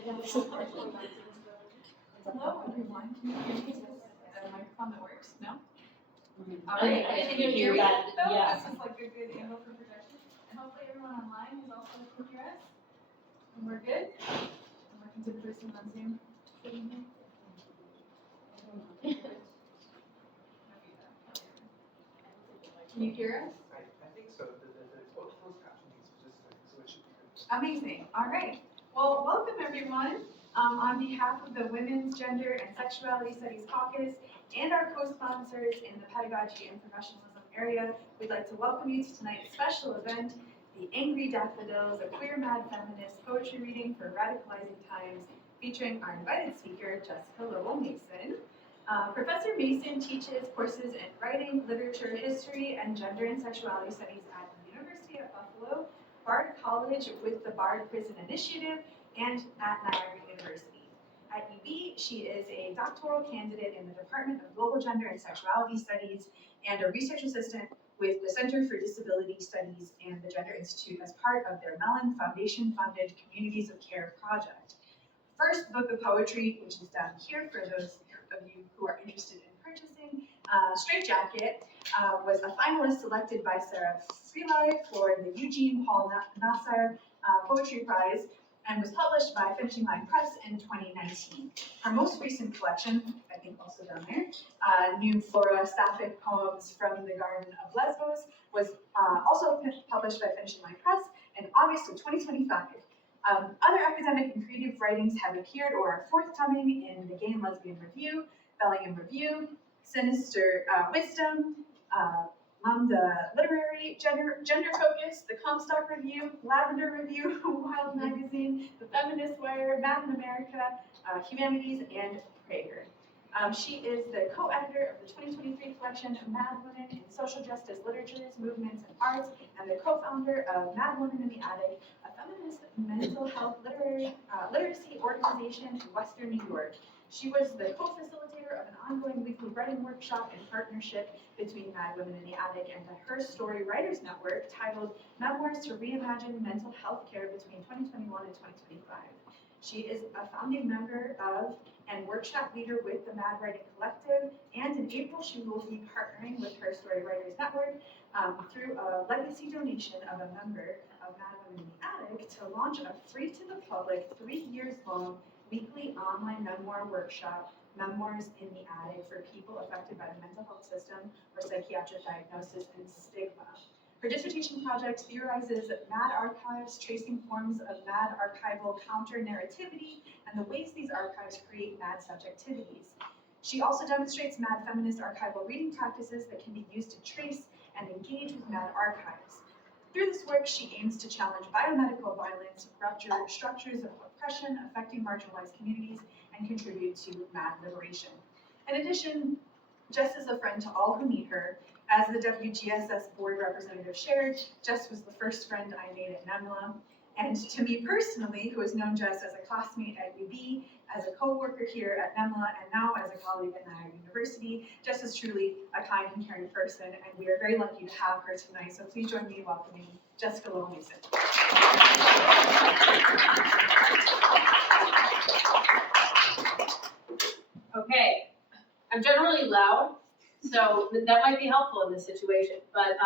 Hello, everyone. Can you hear me? Is this a microphone that works? No? Okay, Can you hear me? that? Though? Yeah. This is like a good angle for projection. And hopefully everyone online is also can hear us. And we're good? I'm working to the person on Zoom. Can you hear us? I think so. The closed captioning is just so it should be good. Amazing. All right. Well, welcome everyone. On behalf of the Women's Gender and Sexuality Studies Caucus and our co-sponsors in the pedagogy and professionalism area, we'd like to welcome you to tonight's special event, The Angry Daffodils, a queer mad feminist poetry reading for Radicalizing Times, featuring our invited speaker, Jessica Lowell-Mason. Professor Mason teaches courses in writing, literature, history, and gender and sexuality studies at the University of Buffalo, Bard College with the Bard Prison Initiative, and at Niagara University. At UB, she is a doctoral candidate in the Department of Global Gender and Sexuality Studies and a research assistant with the Center for Disability Studies and the Gender Institute as part of their Mellon Foundation-funded Communities of Care project. First book of poetry, which is down here for those of you who are interested in purchasing, Straight Jacket, was a finalist selected by Sarah Freeley for the Eugene Paul Nassar Poetry Prize and was published by Finishing Line Press in 2019. Her most recent collection, I think also down there, New Flora Sapphic Poems from the Garden of Lesbos, was also published by Finishing Line Press in August of 2025. Other academic and creative writings have appeared or are forthcoming in the Gay and Lesbian Review, Bellingham Review, Sinister Wisdom, Lambda Literary, Gender Focus, the Comstock Review, Lavender Review, Wild Magazine, the Feminist Wire, Mad in America, Humanities, and Prager. She is the co-editor of the 2023 collection Mad Women in Social Justice Literatures, Movements, and Arts, and the co-founder of Mad Women in the Attic, a feminist mental health literacy organization in Western New York. She was the co-facilitator of an ongoing weekly writing workshop in partnership between Mad Women in the Attic and the Her Story Writers Network titled Memoirs to Reimagine Mental Health Care between 2021 and 2025. She is a founding member of and workshop leader with the Mad Writing Collective, and in April she will be partnering with Her Story Writers Network through a legacy donation of a member of Mad Women in the Attic to launch a free to the public 3 years long weekly online memoir workshop, Memoirs in the Attic, for people affected by the mental health system or psychiatric diagnosis and stigma. Her dissertation project theorizes mad archives, tracing forms of mad archival counter-narrativity and the ways these archives create mad subjectivities. She also demonstrates mad feminist archival reading practices that can be used to trace and engage with mad archives. Through this work, she aims to challenge biomedical violence, rupture structures of oppression affecting marginalized communities, and contribute to mad liberation. In addition, Jess is a friend to all who meet her. As the WGSS board representative shared, Jess was the first friend I made at NeMLA. And to me personally, who has known Jess as a classmate at UB, as a co-worker here at NeMLA, and now as a colleague at Niagara University, Jess is truly a kind and caring person, and we are very lucky to have her tonight. So please join me in welcoming Jessica Lowell-Mason. Okay, I'm generally loud, so that might be helpful in this situation. But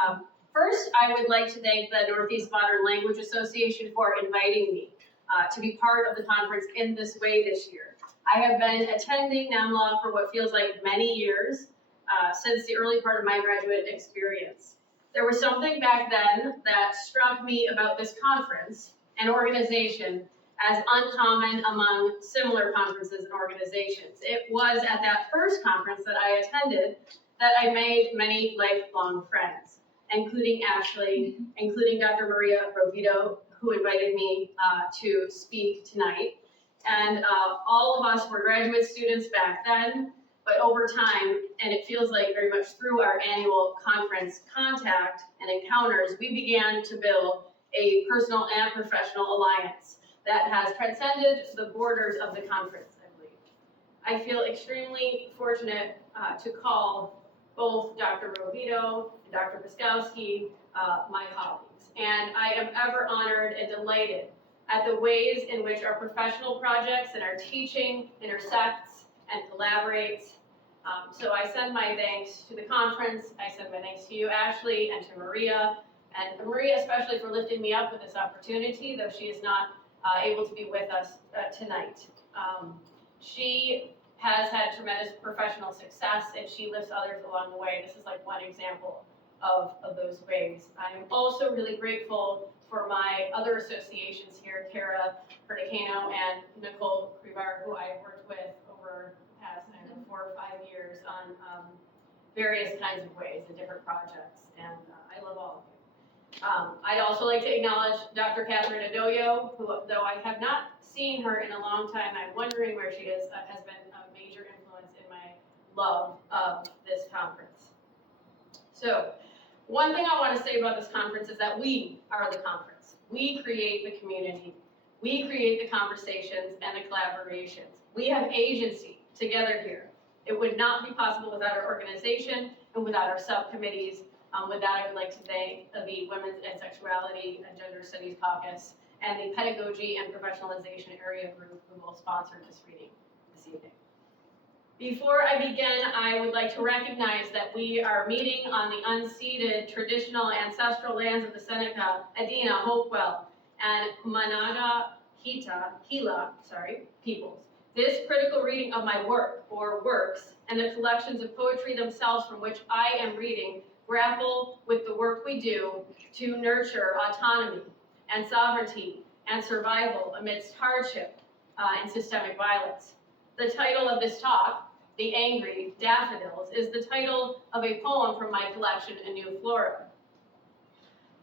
first, I would like to thank the Northeast Modern Language Association for inviting me to be part of the conference in this way this year. I have been attending NeMLA for what feels like many years, since the early part of my graduate experience. There was something back then that struck me about this conference and organization as uncommon among similar conferences and organizations. It was at that first conference that I attended that I made many lifelong friends, including Ashley, including Dr. Maria Rovito, who invited me to speak tonight. And all of us were graduate students back then, but over time, and it feels like very much through our annual conference contact and encounters, we began to build a personal and professional alliance that has transcended the borders of the conference, I believe. I feel extremely fortunate to call both Dr. Rovito and Dr. Piskowski my colleagues. And I am ever honored and delighted at the ways in which our professional projects and our teaching intersects and collaborates. So I send my thanks to the conference, I send my thanks to you, Ashley, and to Maria, and Maria especially for lifting me up with this opportunity, though she is not able to be with us tonight. She has had tremendous professional success, and she lifts others along the way. This is like one example of those ways. I am also really grateful for my other associations here, Kara Pernicano and Nicole Krivar, who I've worked with over the past 4 or 5 years on various kinds of ways and different projects, and I love all of you. I'd also like to acknowledge Dr. Catherine Adoyo, who, though I have not seen her in a long time, I'm wondering where she is, has been a major influence in my love of this conference. So, one thing I want to say about this conference is that we are the conference. We create the community. We create the conversations and the collaborations. We have agency together here. It would not be possible without our organization and without our subcommittees. With that, I would like to thank the Women's and Sexuality and Gender Studies Caucus and the Pedagogy and Professionalization Area Group who will sponsor this reading this evening. Before I begin, I would like to recognize that we are meeting on the unceded traditional ancestral lands of the Seneca, Adina, Hopewell, and Managa Hila peoples. This critical reading of my work, or works, and the collections of poetry themselves from which I am reading grapple with the work we do to nurture autonomy and sovereignty and survival amidst hardship and systemic violence. The title of this talk, The Angry Daffodils, is the title of a poem from my collection, A New Flora.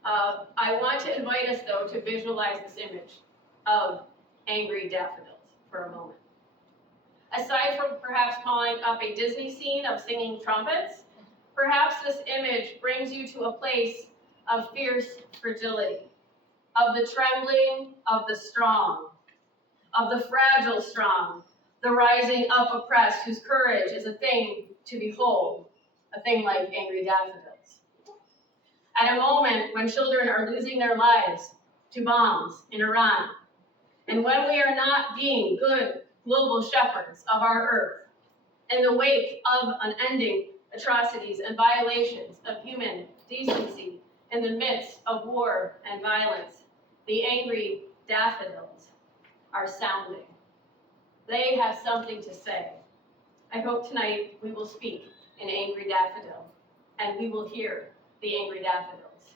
I want to invite us, though, to visualize this image of angry daffodils for a moment. Aside from perhaps calling up a Disney scene of singing trumpets, perhaps this image brings you to a place of fierce fragility, of the trembling of the strong, of the fragile strong, the rising up oppressed whose courage is a thing to behold, a thing like angry daffodils. At a moment when children are losing their lives to bombs in Iran, and when we are not being good global shepherds of our earth, in the wake of unending atrocities and violations of human decency in the midst of war and violence, the angry daffodils are sounding. They have something to say. I hope tonight we will speak an angry daffodil, and we will hear the angry daffodils.